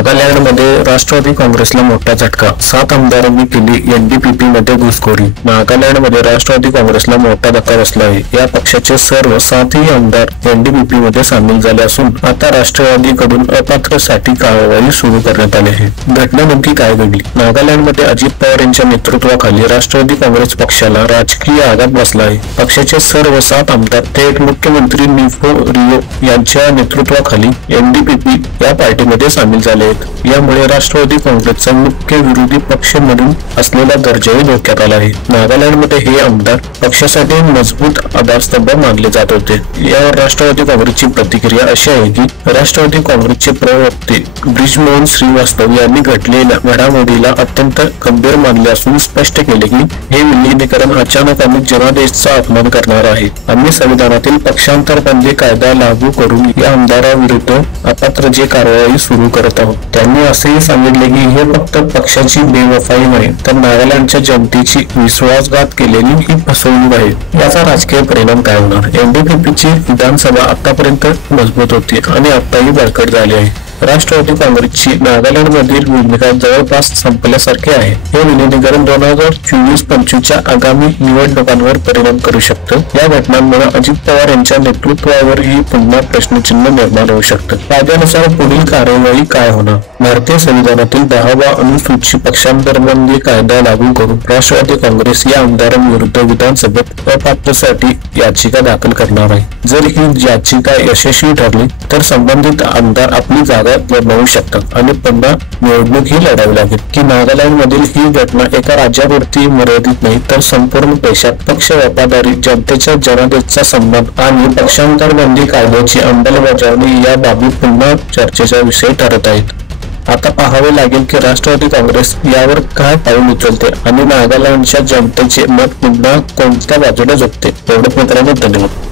नागालँडमध्ये राष्ट्रवादी काँग्रेसला मोठा झटका, 7 आमदारांनी केली एनडीपीपी मध्ये घुसखोरी। नागालँडमध्ये राष्ट्रवादी काँग्रेसला मोठा धक्का बसला आहे। या पक्षाचे सर्व 7ही आमदार एनडीपीपी मध्ये सामील झाले असून आता राष्ट्रवादीकडून अपात्रसाठी कारवाई सुरू करण्यात आली आहे। घटना नेमकी काय घडली? नागालँडमध्ये अजित पवार यांच्या नेतृत्वाखाली राष्ट्रवादी काँग्रेस पक्षाला राजकीय आघात बसला आहे। पक्षाचे सर्व 7 आमदार थेट मुख्यमंत्री निफो रियो यांच्या नेतृत्वाखाली एनडीपीपी या पार्टीमध्ये सामील झाले आहेत। यामुळे राष्ट्रवादी काँग्रेसचा मुख्य विरोधी पक्ष म्हणून असलेला दर्जाही धोक्यात आला आहे। नागालँडमध्ये हे आमदार पक्षासाठी मजबूत आधारस्तंभ मानले जात होते। यावर राष्ट्रवादी काँग्रेसची प्रतिक्रिया अशी आहे की राष्ट्रवादी काँग्रेसचे प्रवक्ते ब्रिजमोहन श्रीवास्तव यांनी घडलेल्या घडामोडीला अत्यंत गंभीर मानले असून स्पष्ट केले की हे विलीनीकरण अचानक आणि जनादेशचा अपमान करणार आहे। आम्ही संविधानातील पक्षांतर बंदी कायदा लागू करून या आमदाराविरुद्ध अपात्रची कारवाई सुरू करत आहोत। त्यांनी असेही सांगितले की हे फक्त पक्षाची बेवफाई नाही तर नागालँडच्या जनतेची विश्वासघात केलेली ही फसवणूक आहे। याचा राजकीय परिणाम काय होणार? एनडीपीपीची विधानसभा आतापर्यंत मजबूत होती आणि आताही बळकट झाली आहे। राष्ट्रवादी काँग्रेसची नागालँडमधील भूमिका जवळपास संपल्यासारखे आहे। हे विलीनीकरण 2024-25च्या आगामी निवडणुकांवर परिणाम करू शकतं। या घटनांमुळे अजित पवार यांच्या नेतृत्वावरही पुन्हा प्रश्नचिन्ह निर्माण होऊ शकतं। कायद्यानुसार पुढील कार्यवाही काय होणार? भारतीय संविधानातील 10वा अनुसूची पक्षांतर बंदी कायदा लागू करून राष्ट्रवादी काँग्रेस या आमदारांविरुद्ध विधानसभेत अपात्रतेसाठी याचिका दाखल करणार आहे। जर ही याचिका यशस्वी ठरली तर संबंधित आमदार आपली जागा गमावू शकतात आणि पुन्हा निवडणूक ही लढावी लागेल। की नागालँडमधील ही घटना एका राज्यापुरती मर्यादित नाही तर संपूर्ण देशात पक्ष वफादारी, जनतेच्या जनादेशचा सन्मान आणि पक्षांतर बंदी कायद्याची अंमलबजावणी या बाबी पुन्हा चर्चेचा विषय ठरत आहेत। आता पाहावे लागेल की राष्ट्रवादी काँग्रेस यावर काय पाऊल उचलते आणि नागालँडच्या जनतेचे मत पुन्हा कोणत्या बाजूला झुकते। एवढंच मित्रांनो, धन्यवाद।